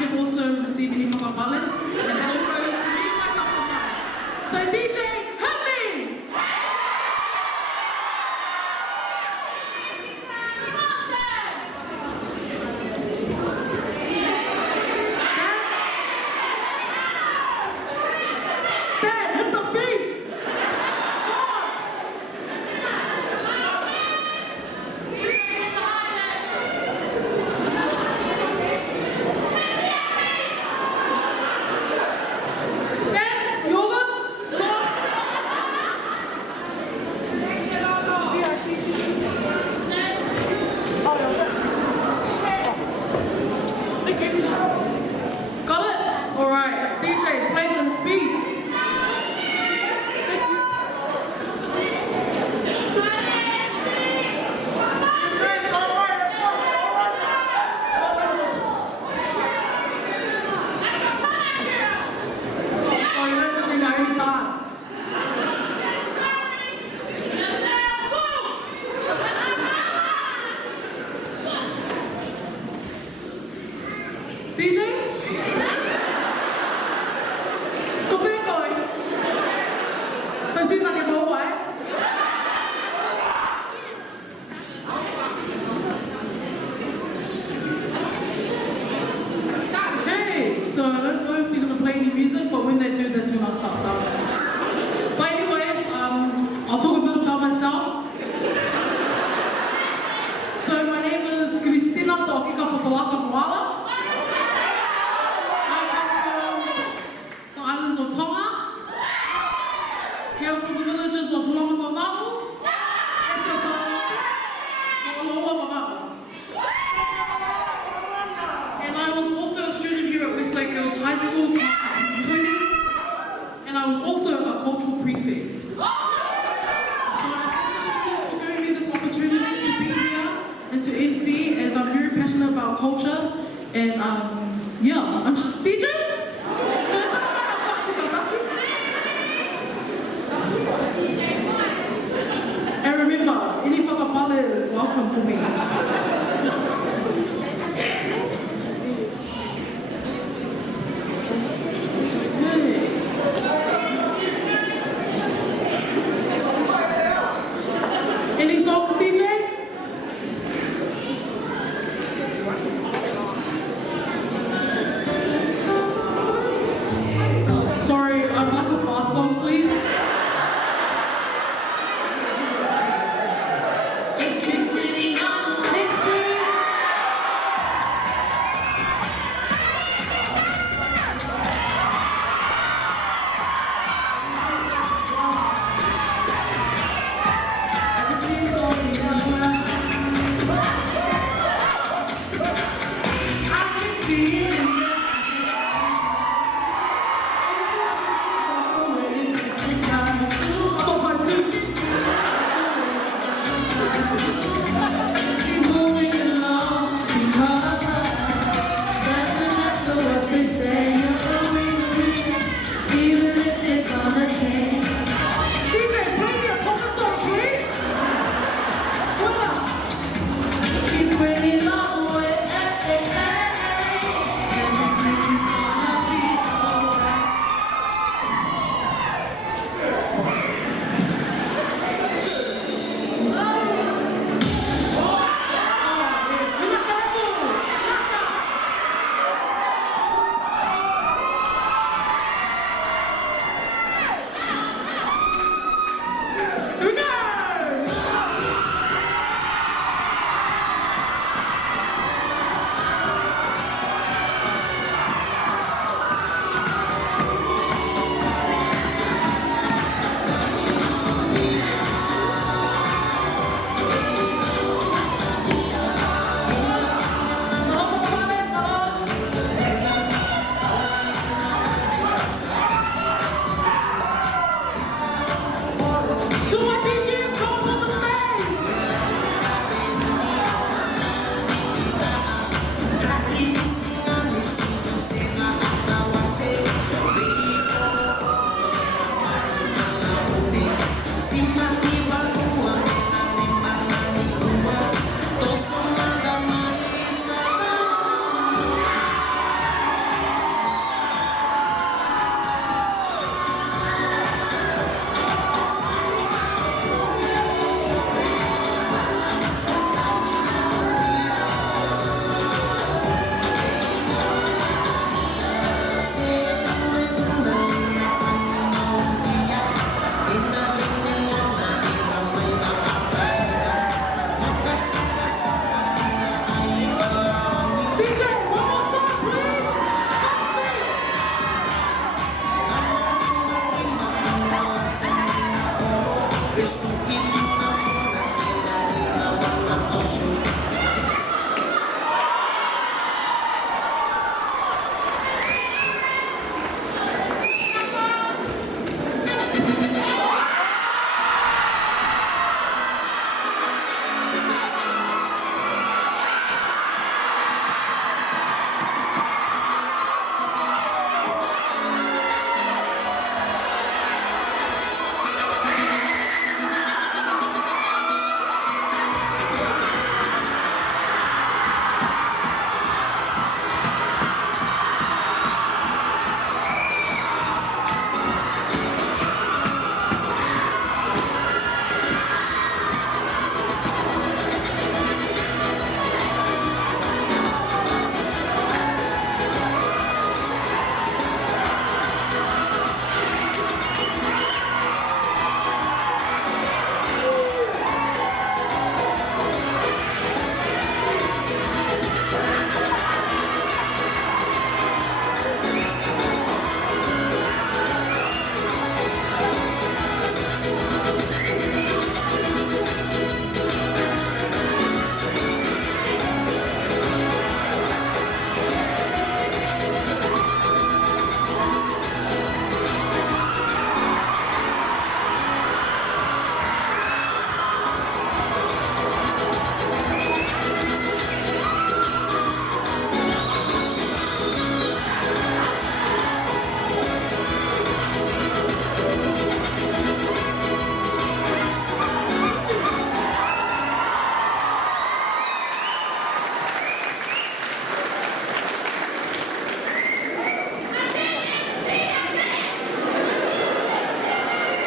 can also receive any from my wallet, and then we'll go to me and myself for mine. So DJ, hit me! Dad, hit the beat! Got it? Alright, DJ, play the beat. Oh, you don't sing, I only dance. DJ? Có biết rồi. Tôi xin tặng cái bố ấy. Okay, so I don't know if we're gonna play any music, but when they do, that's when I'll start dancing. But anyways, I'll talk a bit about myself. So my name is Cristina Tokica Popolaka Moala. Here from the villages of Longmavavu, and I was also a student here at Westlake Girls High School, class 20, and I was also a cultural prefect. So I thank the students for giving me this opportunity to be here and to MC, as I'm very passionate about culture, and yeah, I'm just DJ.